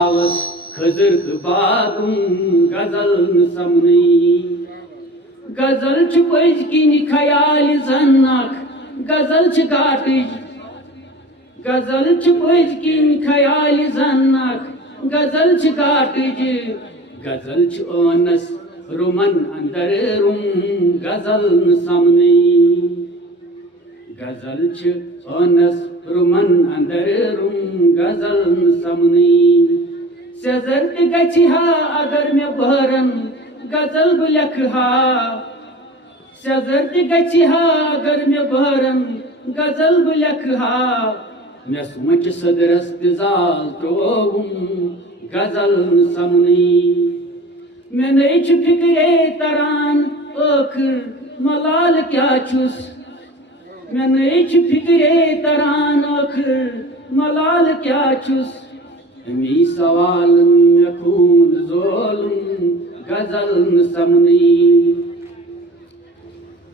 खजर बागुम गजल समनी गजल पज किन ख्याल जन्नक गजल गाटज गजल पज किन ख्याल जन्नक गजल गाटज गजल ओनस रुमन अंदर रुम गजल समनी गजल ओनस रुमन अंदर रुम गजल समनी सजर गहा अगर मे बहरन गजल लिखा सजर गहा अगर मे बहरन गजल लिखा मे सोच सदरस तिजाल त्रोवुम गजल समनी मे नई फिक्रे तरान आखिर मलाल क्या छुस मे नई फिक्रे तरान आखिर मलाल क्या छुस मी सवाल मे खून जोलुम गजल समनी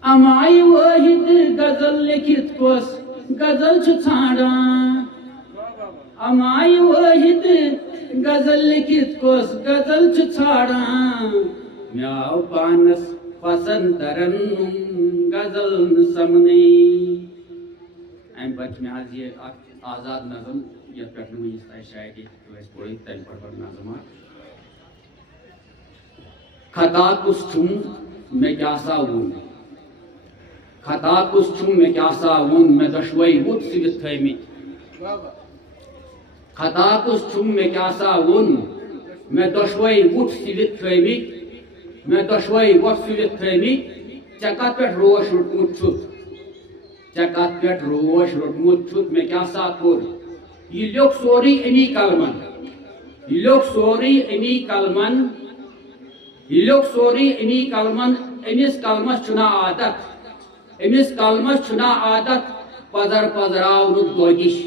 अमाय वाहिद गजल लिखित कोस गजल छाड़ान अमाय वाहिद गजल लिखित कोस गजल छाड़ान मे आव पानस पसंद तरन गजल समनी अम पे आज ये आजाद नज़म ये शायरी तम पर नज़म खता कुछ छुम मे क्या सा वुन खता कुछ छुम मे क्या सा वुन मे दशवई वुत सिवित थमित खता कुछ छुम मे क्या सा वुन मे दशवई वुत सिवित थमित मे दशवई वुत सिवित थमित चे कत पे रोश रोटमुत छुत चे कत पे रोश रोटमुत छुत मे क्या सा कोर ये लोग सोरी अमी कलमन ये लोग सोरी अमी कलमन ये लोग सोरी अमी कलमन अमिस कलमस चुना आदत अमिस कलमस चुना आदत पजर पजरावनुक दोदिश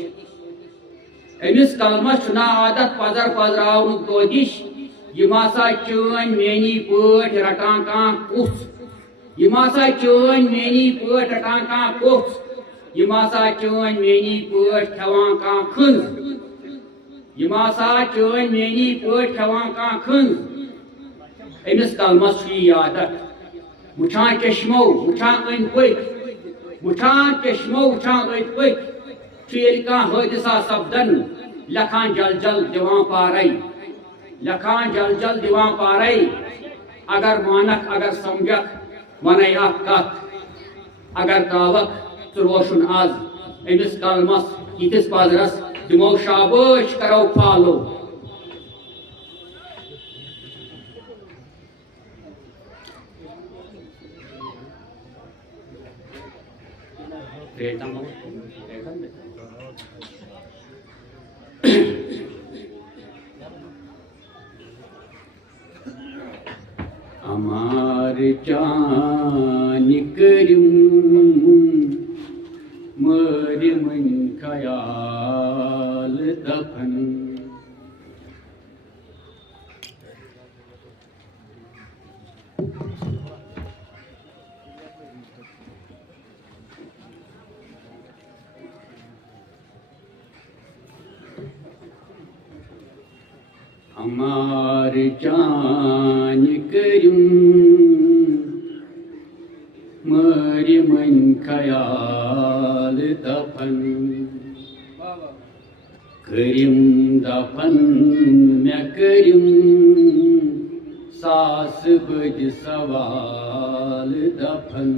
अमिस कलमस चुना आदत पजर पजरावनुक दोदिश यमासा चन मेनी पट रटान कां कुछ यमासा चन मेनी पट रटान कां कुछ यमासा चन मेनी पट खवान कां खंज यमासा चन मेनी पट खवान कां खंज अमिस कलमस आदत वुचान चश्मो वुचान अंद पक वुचान चश्मो वुचान अंद पक कह हादसा सपदन लखान जल जल दिवान पारे लखान जल जल दिवान पारे अगर मानक अगर समझक वन कत अगर तावक रोशन आज अमिस कलमस यिस पजरस दिमो शाबाश करो फॉलो अमार चान करूं मर मन ख्याल दफन अमार चान करूं मर मन ख्याल दफन करूं दफन मैं करूं सास बज सवाल दफन।